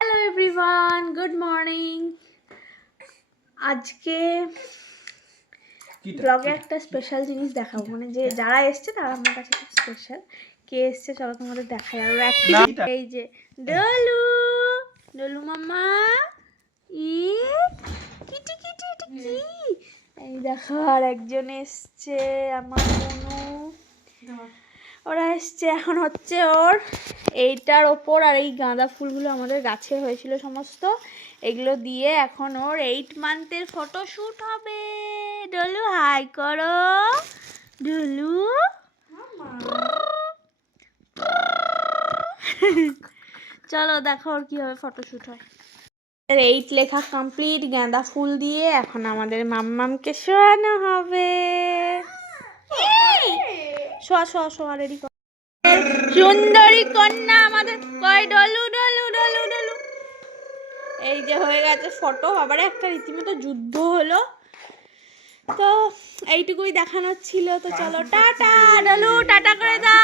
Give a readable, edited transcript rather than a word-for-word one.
Hello everyone, good morning. আজকে ব্লগে একটা স্পেশাল জিনিস দেখাবো, মানে যে যারা এসছে তারা আমার কাছে খুব স্পেশাল। কে এসছে চলো তোমাদের দেখাই। আর এই যে ডলু ডলু মামা, ই কিটি কিটি এটা কি? এই দেখো আর একজন এসছে, আমার বোনু। ওরা এসছে, এখন হচ্ছে ওর এইটার ওপর আর এই গাঁদা ফুলগুলো আমাদের গাছে হয়েছিল সমস্ত, এগুলো দিয়ে এখন ওর 8 মান্থের ফটোশ্যুট হবে। ডলু হাই করো, ডলু চলো দেখো ওর কিভাবে ফটোশ্যুট হয়। 8 লেখা কমপ্লিট গাঁদা ফুল দিয়ে। এখন আমাদের মাম্মামকে শোয়ানো হবে। শোয়া শোয়া শোয়া, রেডি কর। সুন্দরী কন্যা আমাদের, কই ডলু ডলু ডলু ডলু। এই যে হয়ে গেছে ফটো। আবার একটা রীতিমতো যুদ্ধ হলো, তো এইটুকুই দেখানোর ছিল। তো চলো টাটা, ডলু টাটা করে দাও।